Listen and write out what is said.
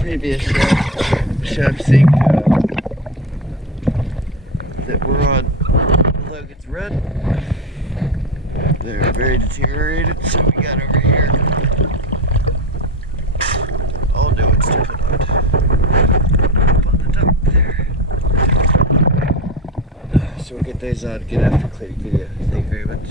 Previous chef sink that were on Logans Run. They're very deteriorated, so we got over here all new and stuff on the top there. So we'll get those on, get after cleaning video. Thank you very much.